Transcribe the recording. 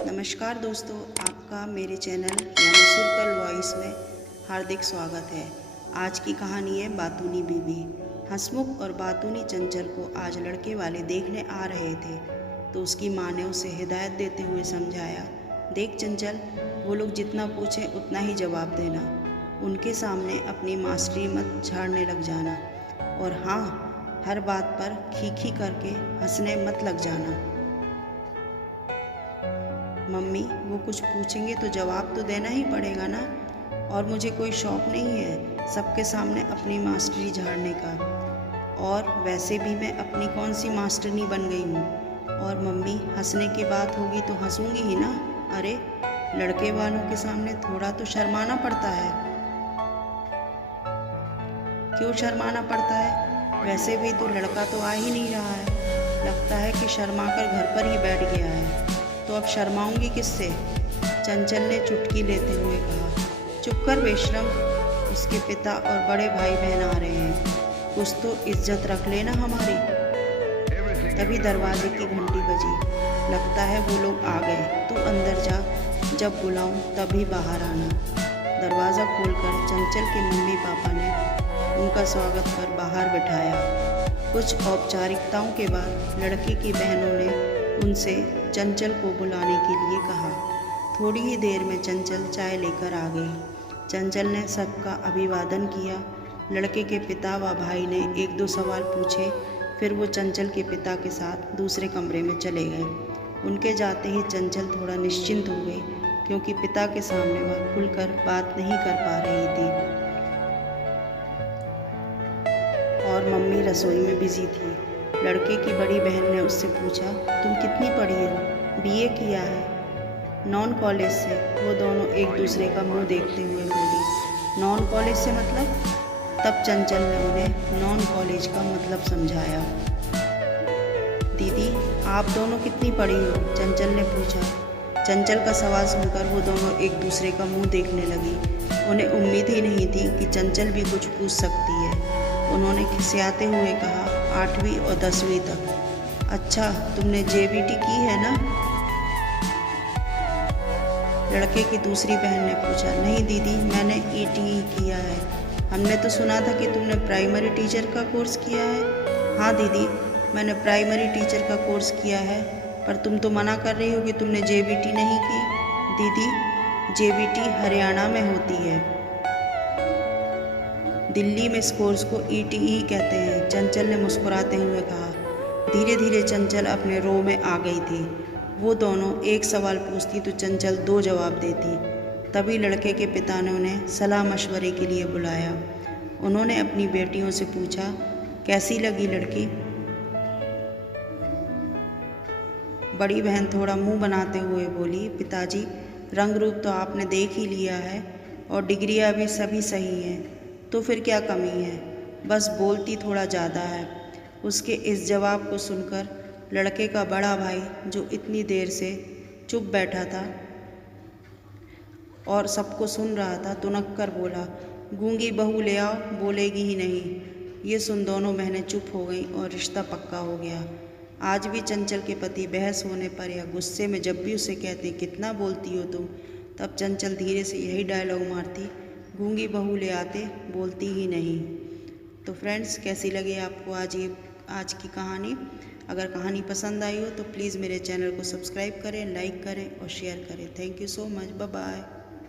नमस्कार दोस्तों, आपका मेरे चैनल यानी सुरकल वॉइस में हार्दिक स्वागत है। आज की कहानी है बातूनी बीबी। हंसमुख और बातूनी चंचल को आज लड़के वाले देखने आ रहे थे तो उसकी माँ ने उसे हिदायत देते हुए समझाया, देख चंचल, वो लोग जितना पूछें उतना ही जवाब देना। उनके सामने अपनी मास्टरी मत झाड़ने लग जाना और हाँ, हर बात पर खी करके हंसने मत लग जाना। मम्मी, वो कुछ पूछेंगे तो जवाब तो देना ही पड़ेगा ना, और मुझे कोई शौक़ नहीं है सबके सामने अपनी मास्टरी झाड़ने का। और वैसे भी मैं अपनी कौन सी मास्टरनी बन गई हूँ। और मम्मी, हंसने की बात होगी तो हंसूंगी ही ना। अरे, लड़के वालों के सामने थोड़ा तो शर्माना पड़ता है। क्यों शर्माना पड़ता है? वैसे भी तो लड़का तो आ ही नहीं रहा है, लगता है कि शर्मा कर घर पर ही बैठ गया है। तो अब शर्माऊंगी किससे? चंचल ने चुटकी लेते हुए कहा। चुप कर बेशरम, उसके पिता और बड़े भाई बहन आ रहे हैं, कुछ तो इज्जत रख लेना हमारी। तभी दरवाजे की घंटी बजी। लगता है वो लोग आ गए। तू अंदर जा, जब बुलाऊं तभी बाहर आना। दरवाज़ा खोलकर चंचल के मम्मी पापा ने उनका स्वागत कर बाहर बिठाया। कुछ औपचारिकताओं के बाद लड़के की बहनों ने उनसे चंचल को बुलाने के लिए कहा। थोड़ी ही देर में चंचल चाय लेकर आ गई। चंचल ने सबका अभिवादन किया। लड़के के पिता व भाई ने एक दो सवाल पूछे, फिर वो चंचल के पिता के साथ दूसरे कमरे में चले गए। उनके जाते ही चंचल थोड़ा निश्चिंत हो गई, क्योंकि पिता के सामने वह खुलकर बात नहीं कर पा रही थी और मम्मी रसोई में बिजी थी। लड़के की बड़ी बहन ने उससे पूछा, तुम कितनी पढ़ी हो? बीए किया है। नॉन कॉलेज से। वो दोनों एक दूसरे का मुंह देखते हुए बोली। नॉन कॉलेज से मतलब? तब चंचल ने उन्हें नॉन कॉलेज का मतलब समझाया। दीदी, आप दोनों कितनी पढ़ी हो? चंचल ने पूछा। चंचल का सवाल सुनकर वो दोनों एक दूसरे का मुंह देखने लगी। उन्हें उम्मीद ही नहीं थी कि चंचल भी कुछ पूछ सकती है। उन्होंने खिसियाते हुए कहा, 8वीं और 10वीं तक। अच्छा, तुमने जेबीटी की है ना? लड़के की दूसरी बहन ने पूछा। नहीं दीदी, मैंने ईटीई किया है। हमने तो सुना था कि तुमने प्राइमरी टीचर का कोर्स किया है। हाँ दीदी, मैंने प्राइमरी टीचर का कोर्स किया है, पर तुम तो मना कर रही हो कि तुमने जेबीटी नहीं की। दीदी, जेबीटी हरियाणा में होती है, दिल्ली में इस कोर्स को ईटीई कहते हैं, चंचल ने मुस्कुराते हुए कहा। धीरे धीरे चंचल अपने रो में आ गई थी। वो दोनों एक सवाल पूछती तो चंचल 2 जवाब देती। तभी लड़के के पिता ने उन्हें सलाह मशवरे के लिए बुलाया। उन्होंने अपनी बेटियों से पूछा, कैसी लगी लड़की? बड़ी बहन थोड़ा मुंह बनाते हुए बोली, पिताजी, रंग रूप तो आपने देख ही लिया है और डिग्रियां भी सभी सही हैं, तो फिर क्या कमी है? बस बोलती थोड़ा ज़्यादा है। उसके इस जवाब को सुनकर लड़के का बड़ा भाई, जो इतनी देर से चुप बैठा था और सबको सुन रहा था, तुनक कर बोला, गूंगी बहू ले आओ, बोलेगी ही नहीं। ये सुन दोनों बहनें चुप हो गईं और रिश्ता पक्का हो गया। आज भी चंचल के पति बहस होने पर या गुस्से में जब भी उसे कहते, कितना बोलती हो तुम, तब चंचल धीरे से यही डायलॉग मारती, गूंगी बहू ले आते, बोलती ही नहीं। तो फ्रेंड्स, कैसी लगी आपको आज की कहानी? अगर कहानी पसंद आई हो तो प्लीज़ मेरे चैनल को सब्सक्राइब करें, लाइक करें और शेयर करें। Thank you so much. Bye bye.